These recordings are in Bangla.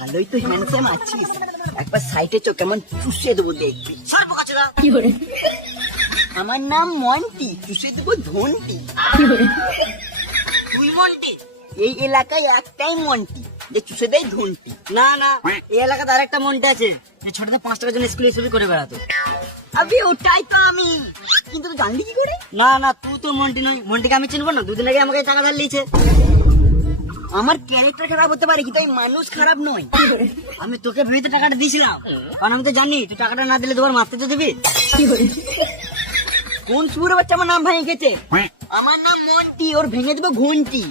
ভালোই তো হ্যান্ডসাম আছিস, একবার সাইডে চো, কেমন চুষে দেবো দেখবি। আমার নাম মন্টি, চুষে দেবো ধন্টি। তুই মন্টি? এই এলাকায় একটাই মন্টি যে চুষে দেয় ধন্টি। না না, এই এলাকাতে আরেকটা মনটা আছে যে ছোটতে 5 টাকার জন্য স্কুলে ছবি করে বেড়াতো। আবে ওটাই তো আমি, কিন্তু তুই জানলি কি করে? না না, তুই তো মন্টি নই। মন্টিকে আমি চিনবো না? 2 দিন আগে আমাকে টাকা ধার লিয়েছে। আমার ক্যারেক্টার খারাপ হতে পারে কিন্তু আমি মানুষ খারাপ নয়। আমি তোকে ভেবে তো টাকাটা দিয়েছিলাম, কারণ আমি তো জানি তুই টাকাটা না দিলে তোমার মারতে তো দিবি। কোন সুরে বাচ্চা আমার নাম ভেঙে গেছে? আমার নাম মন্টি, ওর ভেঙে দেবো ঘন্টি।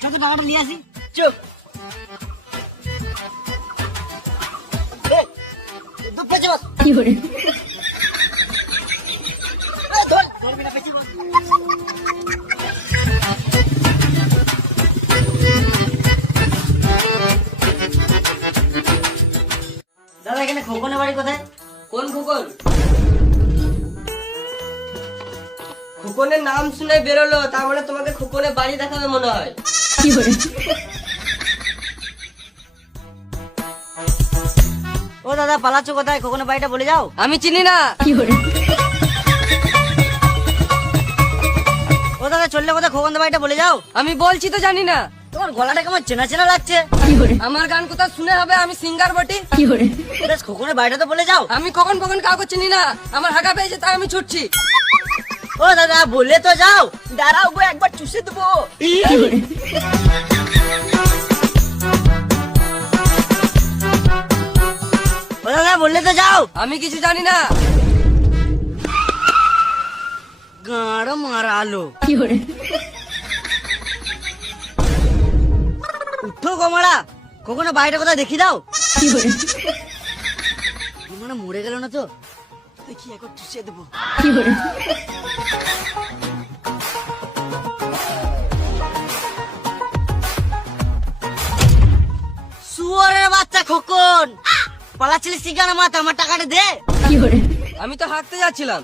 চল তো টাকাটা নিয়ে আসি। চুপ। দুধ পেঁচে বস। ধর, ধরবি না, পেঁচে বস। দাদা এখানে খোকনের বাড়ি কোথায়? কোন খোকন? খোকনের নাম শুনে বেরোলো, তার মানে তোমাকে খোকনের বাড়ি দেখাবে মনে হয়। ও দাদা, পালাচ্ছ কোথায়? খোকনের বাড়িটা বলে যাও। আমি চিনি না। ও দাদা, চললে কোথায়? খোকনের বাড়িটা বলে যাও। আমি বলছি তো জানি না। তোমার গলাটা কেমন চেনা চেনা লাগছে। আমার গান কোথায় শুনে হবে? আমি সিঙ্গার বটি। বেশ, খোকনের বাড়িটা তো বলে যাও। আমি কখন কখন কাউকে চিনি না, আমার হাগা পেয়েছে তাই আমি ছুটছি। ও দাদা, বলে তো যাও। দাঁড়াও গো, একবার চুষে দেবো। ও দাদা, বললে তো যাও। আমি কিছু জানি না। গাঁড় মারালো। উঠো কমলা, খোকনের বাড়িটা কোথায় দেখি দাও। মানে মরে গেল না তো? দেখি একবার চুষে দেবো। শুয়োরের বাচ্চা খোকন, পালাচ্ছিলি সিগানা মাথা, আমার টাকাটা দে। আমি তো হাঁকতে যাচ্ছিলাম।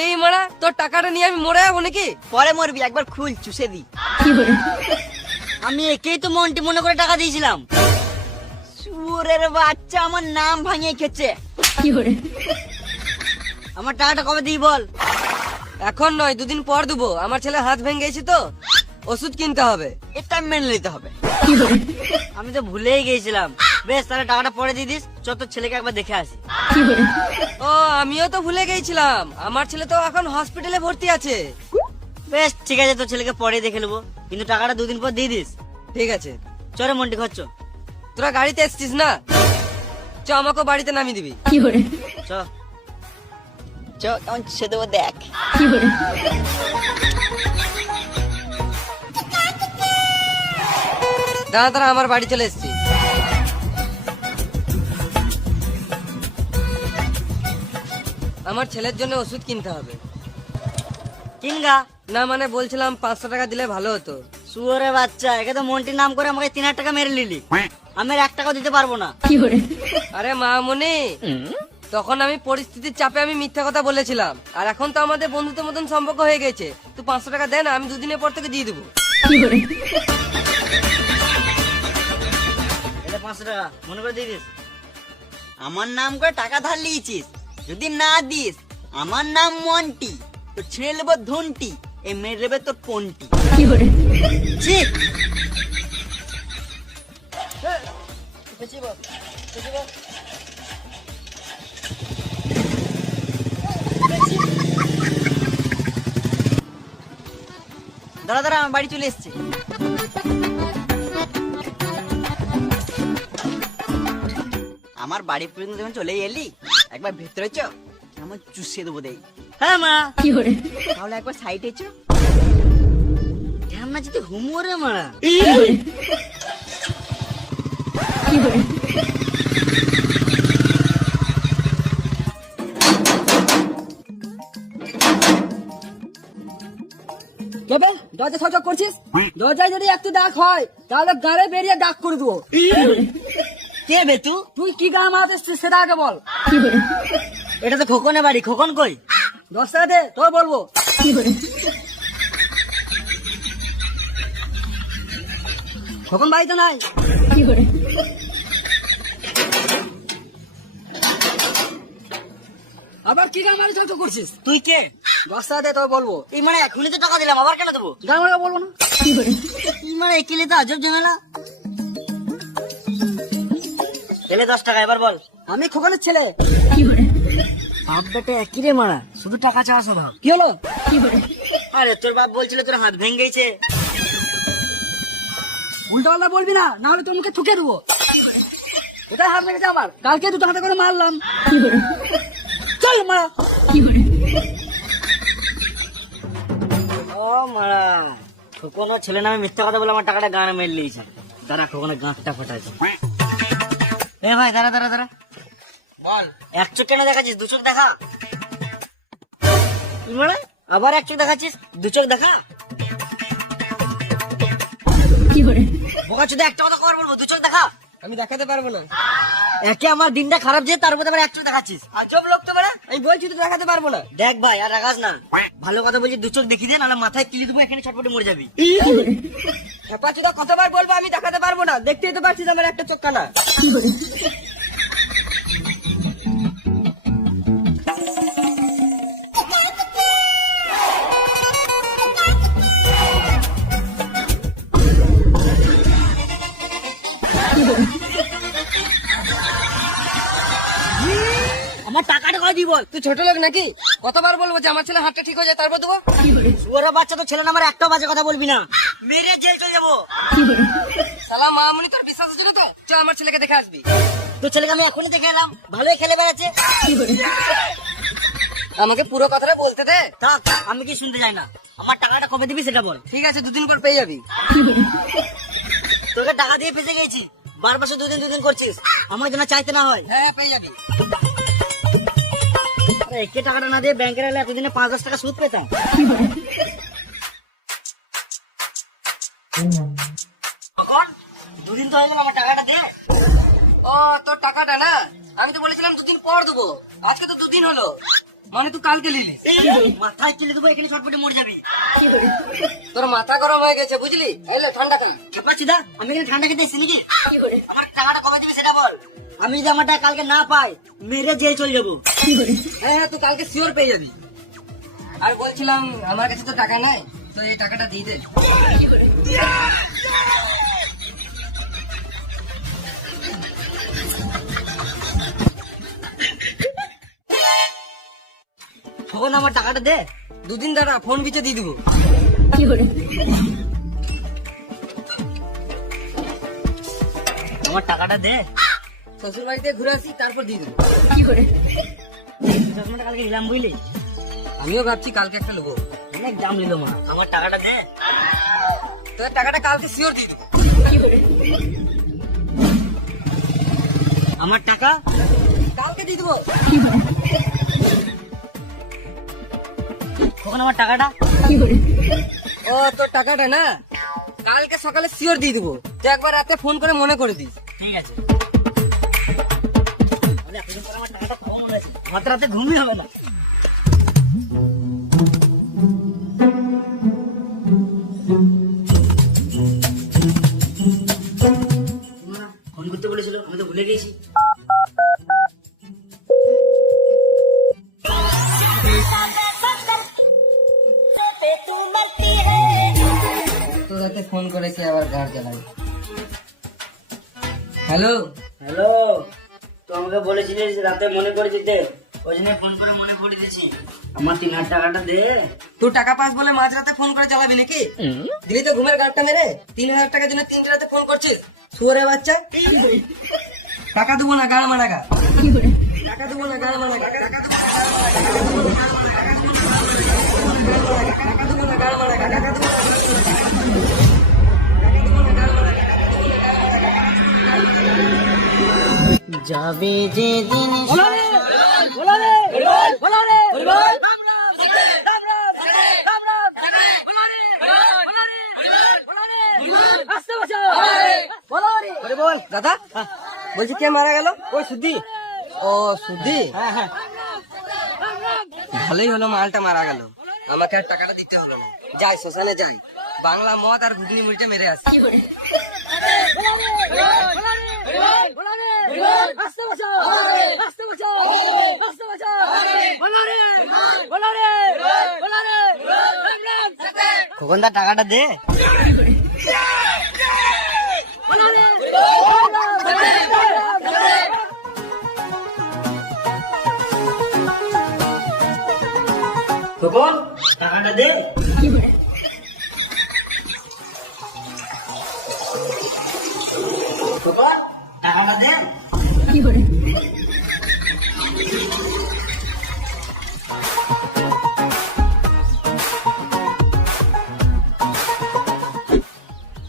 এই মারা, তোর টাকাটা নিয়ে আমি মরে যাবো নাকি? পরে মরবি, একবার খুল, চুষে দি। আমি একেই তো মন্টি মনে করে টাকা দিয়েছিলাম। শুয়োরের বাচ্চা আমার নাম ভাঙিয়ে খেছে। আমার টাকাটা কবে দিই বল? এখন নয়, 2 দিন পর দেবো। আমার ছেলে হাত ভেঙে গেছে তো, ওষুধ কিনতে হবে। এটা মেনে নিতে হবে। আমি তো ভুলেই গেছিলাম। বেশ, তাহলে টাকাটা পরে দিয়ে দিস। চ তোর ছেলেকে একবার দেখে আসি। ও, আমিও তো ভুলে গেছিলাম, আমার ছেলে তো এখন হসপিটালে ভর্তি আছে। বেশ, ঠিক আছে, তোর ছেলেকে পরে দেখে নেবো, কিন্তু টাকাটা 2 দিন পর দিয়ে দিস। ঠিক আছে। চরে মন্টি খরচ। তোরা গাড়িতে এসছিস না? চ, আমাকে বাড়িতে নামিয়ে দিবি। চ। চ, কেমন চুষে দেবো দেখ। দাঁড়া দাঁড়া, আমার বাড়ি চলে এসছি। আমার ছেলের জন্য ওষুধ কিনতে হবে। কিনগা। না মানে বলছিলাম 500 টাকা দিলে ভালো হতো। শুয়োরের বাচ্চা, একে তো মন্টির নাম করে আমাকে 3000 টাকা মেরে নিলি। আমি আর 1 টাকাও দিতে পারবো না। আরে মামনি, তখন আমি পরিস্থিতির চাপে আমি মিথ্যা কথা বলেছিলাম, আর এখন তো আমাদের বন্ধুত্বের মতন সম্পর্ক হয়ে গেছে। তুই 500 টাকা দে না, আমি 2 দিনের পর থেকে দিয়ে দেবো। এটা 500 টাকা মনে করে দিয়ে দিস। আমার নাম করে টাকা ধার লিয়েছিস, যদি না দিস আমার নাম মন্টি, তো ছিঁড়ে নেবো ধন্টি, এ মেরে নেবে তোর পন্টি। ছি! পেঁচিয়ে বস, পেঁচিয়ে বস। দাঁড়া দাঁড়া, আমার বাড়ি চলে এসছে। আমার বাড়ি পর্যন্ত যখন চলে এলি, একবার ভেতরে চ, আমার চুষে দেবো দেই। হ্যাঁ মা। তাহলে একবার সাইডে চ। ঢ্যামনা যদি হুমোরে মারা। কেবে দরজা ছক করছিস? দরজায় যদি একটু ডাক হয় তাহলে গাড়ে বেরিয়ে ডাক করে দেবো। কে বে তুই? তুই কি গান মারাতে সেটা আগে বল। এটা তো খোকনের বাড়ি, খোকন কই? 10 টাকা দে, তোর বলবো। তখন বাড়িতে নাই। আবার কি গামারি চর্চা করছিস? তুই কে? বস্তা দে তবে বলবো। এই মানে এখনই তো টাকা দিলাম, আবার কেন দেবো? গামারি বলবো না। এই মানে একিলে তো আজব ঝামেলা। এলে 10 টাকা, এবার বল। আমি খোকানের ছেলে। বাপ বেটা একই রে মারা, শুধু টাকা চাওয়া স্বভাব। কি হলো? আরে তোর বাপ বলছিল তোর হাত ভেঙে গেছে। উল্টা পাল্টা বলবি না, না হলে তোর মুখে থুকে দেবো। ওটাই হাত লেগেছে আমার, কালকে দুটো হাতে করে মারলাম। চল মারা। ও মারা, খোকনের ছেলে নামে মিথ্যা কথা বলে আমার টাকাটা গানে মেরে নিয়েছে। দাঁড়া, খোকনের গাঁটটা ফাটাইছে। এ ভাই দাঁড়া দাঁড়া দাঁড়া, বল। এক চোখ কেন দেখাচ্ছিস? 2 চোখ দেখা। কি মানে আবার 1 চোখ দেখাচ্ছিস? 2 চোখ দেখা। বোকা চোদা, একটা কথা খবর বলবো, 2 চোখ দেখা। আমি দেখাতে পারবো না। একে আমার দিনটা খারাপ যে, তার উপরে আবার 1 চোখ দেখাচ্ছিস। আজব লোক তো বেড়া, আমি বলছি তো দেখাতে পারবো না। দেখ ভাই, আর রাগাস না। ভালো কথা বলছি, 2 চোখ দেখি দে, নাহলে মাথায় কিলি দেবো, এখানে ছটপটে মরে যাবি। হেপাচুদা কতবার বলবো আমি দেখাতে পারবো না, দেখতেই তো পারছিস আমার একটা চোখ কানা। আমার টাকাটা কয় দিব? তুই ছোট লোক নাকি? কতবার বলবো যে আমার ছেলে হাতটা ঠিক হয়ে যায় তারপর দেবো? ওরা বাচ্চা তো ছেলে না, আমার একটাও বাজে কথা বলবি না, মেরে জেল চলে যাবো। সালাম মামুনি, তোর বিশ্বাস ছিল তো? চল আমার ছেলেকে দেখে আসবি। তোর ছেলেকে আমি এখনই দেখে এলাম, ভালোই খেলে বেড়াচ্ছে। আমাকে পুরো কথাটা বলতে দে। থাক, আমি কি শুনতে চাই না। আমার টাকাটা কবে দিবি সেটা বল। ঠিক আছে, 2 দিন পর পেয়ে যাবি। তোকে টাকা দিয়ে ফেসে গেছি, বারবার 2 দিন করছিস, আমার জন্য চাইতে না হয়। হ্যাঁ হ্যাঁ, পেয়ে যাবি। আরে একে টাকাটা না দিয়ে ব্যাংকে রাখলে এতদিনে 5-10 টাকা সুদ পেতাম। এখন 2 দিন তো হয়ে গেল, আমার টাকাটা দে। ও, তোর টাকাটা না, আমি তো বলেছিলাম 2 দিন পর দেবো। আজকে তো 2 দিন হলো, মানে তুই কালকে নিলি। মাথায় কিলে দেবো, এখানে ছটপটে মরে যাবি। তোর মাথা গরম হয়ে গেছে বুঝলি? এলো ঠান্ডা খা। খেপাচ্ছি দা, আমি এখানে ঠান্ডা খেতে এসেছি নাকি? আমার টাকাটা কবে দিবি সেটা বল। আমি যদি আমার টাকা কালকে না পাই, মেরে জেল চলে যাবো। হ্যাঁ হ্যাঁ, তুই কালকে শিওর পেয়ে যাবি। আর বলছিলাম আমার কাছে তো টাকা নাই, তো এই টাকাটা দিয়ে দে। তখন আমার টাকাটা দে। 2 দিন দাঁড়া, ফোন বিচে দিয়ে দিবো। আমার টাকাটা দে। শ্বশুর বাড়িতে ঘুরে আসি, তারপর দিয়ে দেবো। চশমাটা কালকে নিলাম বুঝলি, আমিও ভাবছি কালকে একটা নেবো। অনেক দাম নিল মা। আমার টাকাটা দে। তোর টাকাটা কালকে শিওর দিয়ে দেবো। আমার টাকা কালকে দিয়ে দেবো। কখন আমার টাকাটা? ও, তোর টাকাটা না, কালকে সকালে শিওর দিয়ে দেবো। তুই একবার রাতে ফোন করে মনে করে দিস। ঠিক আছে। আরে এতদিন পর আমার টাকাটা পাবো মনে হচ্ছে, আমার তো রাতে ঘুমই হবে না। ফোন করতে বলেছিল, আমি তো ভুলে গেছি। তো রাতে ফোন করে কে আবার গাড় জ্বালাই। হ্যালো, হ্যালো, তো আমাকে বলেছিলিস রাতে মনে করে দিতে, ওই জন্য ফোন করে মনে করে দিয়েছি। আমার 3000 টাকাটা দে। তুই টাকা পাস বলে মাঝরাতে ফোন করে জ্বালাবি নাকি? দিলি তো ঘুমের গাড়টা মেরে 3000 টাকার জন্য 3টা রাতে ফোন করছিস, শুয়োরের বাচ্চা। টাকা দেবো না, গাড় মারা গা। টাকা দেবো না, গাড় মারা গা। টাকা দেবো না, গাড় মারা গা। টাকা দেবো না। যাবে যে দিন বল দাদা, বলছি কে মারা গেল? ওই সুদ্ধি। ও সুদ্ধি, হ্যাঁ হ্যাঁ, ভালোই হলো মালটা মারা গেল, আমাকে আর টাকাটা দিতে হলো না। যাই শ্মশানে যাই, বাংলা মদ আর ঘুগনি মুড়িটা মেরে আসি। খোকনদা টাকাটা দে। খোকন টাকাটা দে। খোকন টাকাটা দে।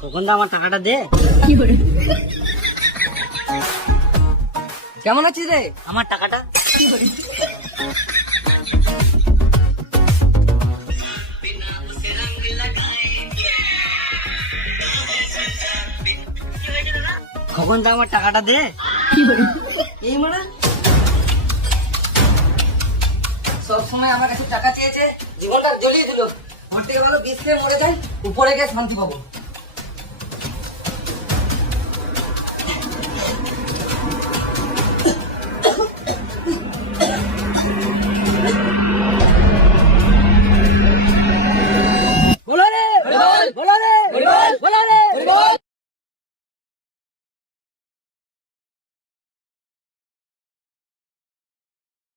খোকনদা আমার টাকাটা দে। কেমন আছিস রে? আমার টাকাটা। খোকনদা আমার টাকাটা দে। এই মানে সবসময় আমার কাছে টাকা চেয়েছে, জীবনটা জ্বলিয়ে দিল। ওর থেকে ভালো বিষ খেয়ে মরে যায়, উপরে গিয়ে শান্তি পাবো।